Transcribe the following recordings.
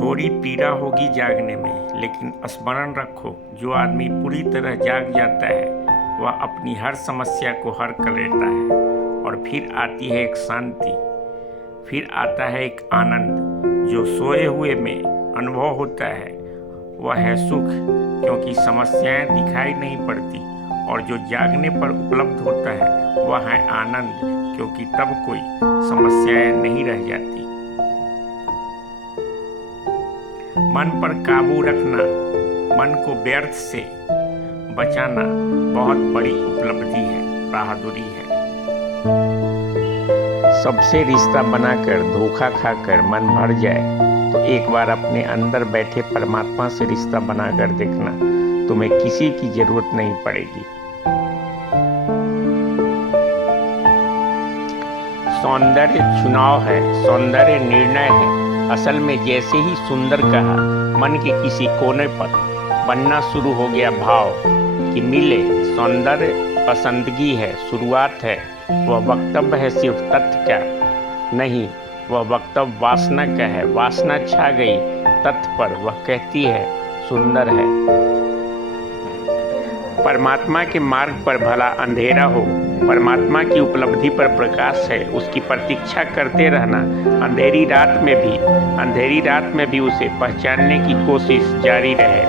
थोड़ी पीड़ा होगी जागने में, लेकिन स्मरण रखो, जो आदमी पूरी तरह जाग जाता है वह अपनी हर समस्या को हल कर लेता है। और फिर आती है एक शांति, फिर आता है एक आनंद। जो सोए हुए में अनुभव होता है वह है सुख, क्योंकि समस्याएं दिखाई नहीं पड़ती। और जो जागने पर उपलब्ध होता है वह है आनंद, क्योंकि तब कोई समस्याएं नहीं रह जाती। मन पर काबू रखना, मन को व्यर्थ से बचाना बहुत बड़ी उपलब्धि है, बहादुरी है। सबसे रिश्ता बनाकर धोखा खाकर मन भर जाए तो एक बार अपने अंदर बैठे परमात्मा से रिश्ता बनाकर देखना, तुम्हें किसी की जरूरत नहीं पड़ेगी। सौंदर्य चुनाव है, सौंदर्य निर्णय है। असल में जैसे ही सुंदर कहा, मन के किसी कोने पर बनना शुरू हो गया भाव कि मिले। सौंदर्य पसंदगी है, शुरुआत है। वह वक्तव्य है सिर्फ तथ्य का नहीं, वह वक्तव्य वासना का है। वासना छा गई तथ्य पर, वह कहती है सुंदर है। परमात्मा के मार्ग पर भला अंधेरा हो, परमात्मा की उपलब्धि पर प्रकाश है। उसकी प्रतीक्षा करते रहना, अंधेरी रात में भी उसे पहचानने की कोशिश जारी रहे।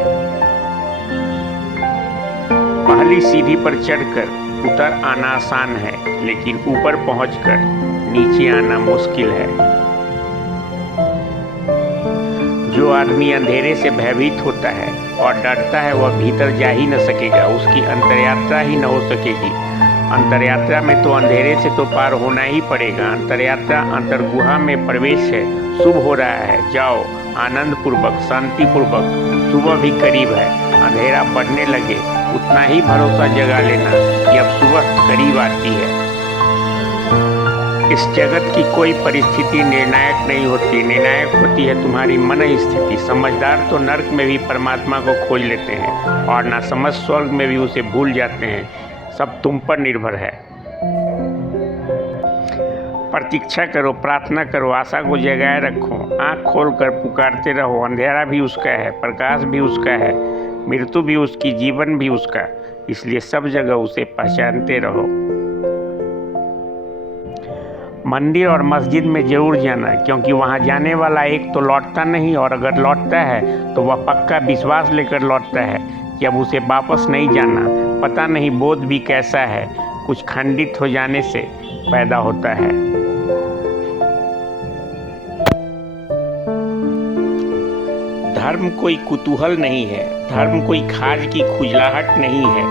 पहली सीढ़ी पर चढ़कर उतर आना आसान है, लेकिन ऊपर पहुंचकर नीचे आना मुश्किल है। जो आदमी अंधेरे से भयभीत होता है और डरता है वह भीतर जा ही न सकेगा, उसकी अंतर्यात्रा ही न हो सकेगी। अंतर्यात्रा में तो अंधेरे से तो पार होना ही पड़ेगा। अंतर्यात्रा अंतर्गुहा में प्रवेश है। शुभ हो रहा है, जाओ आनंद पूर्वक, शांति पूर्वक। सुबह भी करीब है, अंधेरा बढ़ने लगे उतना ही भरोसा जगा लेना कि अब सुबह करीब आती है। इस जगत की कोई परिस्थिति निर्णायक नहीं होती, निर्णायक होती है तुम्हारी मन स्थिति। समझदार तो नर्क में भी परमात्मा को खोज लेते हैं और नासमझ स्वर्ग में भी उसे भूल जाते हैं। सब तुम पर निर्भर है। प्रतीक्षा करो, प्रार्थना करो, आशा को जगाए रखो, आँख खोलकर पुकारते रहो। अंधेरा भी उसका है, प्रकाश भी उसका है, मृत्यु भी उसकी, जीवन भी उसका। इसलिए सब जगह उसे पहचानते रहो। मंदिर और मस्जिद में जरूर जाना, क्योंकि वहाँ जाने वाला एक तो लौटता नहीं, और अगर लौटता है तो वह पक्का विश्वास लेकर लौटता है कि अब उसे वापस नहीं जाना। पता नहीं बोध भी कैसा है, कुछ खंडित हो जाने से पैदा होता है। धर्म कोई कुतूहल नहीं है, धर्म कोई खाज की खुजलाहट नहीं है।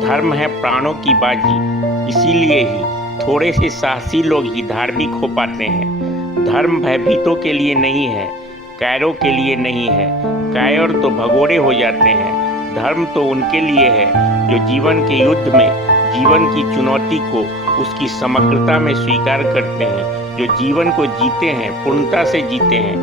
धर्म है प्राणों की बाजी। इसीलिए ही थोड़े से साहसी लोग ही धार्मिक हो पाते हैं। धर्म भयभीतों के लिए नहीं है, कायरों के लिए नहीं है। कायर तो भगोड़े हो जाते हैं। धर्म तो उनके लिए है जो जीवन के युद्ध में जीवन की चुनौती को उसकी समग्रता में स्वीकार करते हैं, जो जीवन को जीते हैं, पूर्णता से जीते हैं,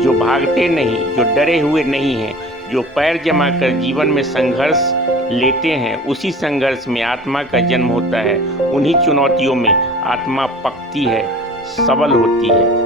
जो भागते नहीं, जो डरे हुए नहीं हैं, जो पैर जमा कर जीवन में संघर्ष लेते हैं। उसी संघर्ष में आत्मा का जन्म होता है। उन्हीं चुनौतियों में आत्मा पकती है, सबल होती है।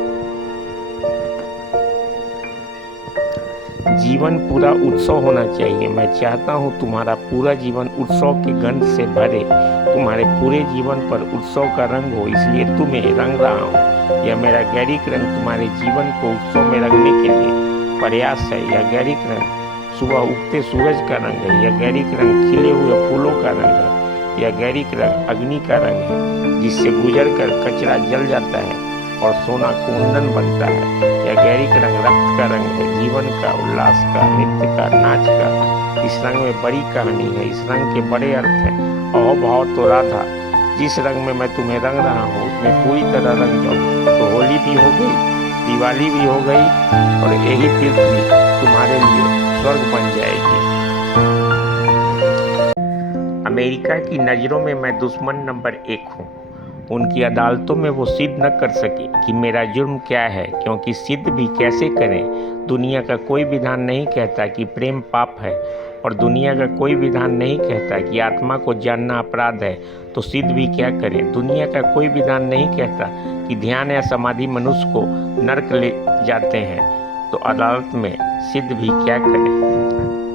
जीवन पूरा उत्सव होना चाहिए। मैं चाहता हूँ तुम्हारा पूरा जीवन उत्सव के गंध से भरे, तुम्हारे पूरे जीवन पर उत्सव का रंग हो। इसलिए तुम्हें रंग रहा हूँ। यह मेरा गैरिक रंग तुम्हारे जीवन को उत्सव में रंगने के लिए प्रयास है। यह गैरिक रंग सुबह उगते सूरज का रंग है। यह गैरिक रंग खिले हुए फूलों का रंग है। यह गैरिक रंग अग्नि का रंग है, जिससे गुजर कर कचरा जल जाता है और सोना कुंदन बनता है। यह गैरिक रंग रक्त का रंग है, जीवन का, उल्लास का, नृत्य का, नाच का। इस रंग में बड़ी कहानी है, इस रंग के बड़े अर्थ हैं। अहो भाव तो राधा, जिस रंग में मैं तुम्हें रंग रहा हूँ उसमें पूरी तरह रंग जाओ तो होली भी हो गई, दिवाली भी हो गई, और यही पृथ्वी तुम्हारे लिए स्वर्ग बन जाएगी। अमेरिका की नज़रों में मैं दुश्मन नंबर 1 हूँ। उनकी अदालतों में वो सिद्ध न कर सके कि मेरा जुर्म क्या है, क्योंकि सिद्ध भी कैसे करें। दुनिया का कोई विधान नहीं कहता कि प्रेम पाप है, और दुनिया का कोई विधान नहीं कहता कि आत्मा को जानना अपराध है। तो सिद्ध भी क्या करें। दुनिया का कोई विधान नहीं कहता कि ध्यान या समाधि मनुष्य को नर्क ले जाते हैं। तो अदालत में सिद्ध भी क्या करे।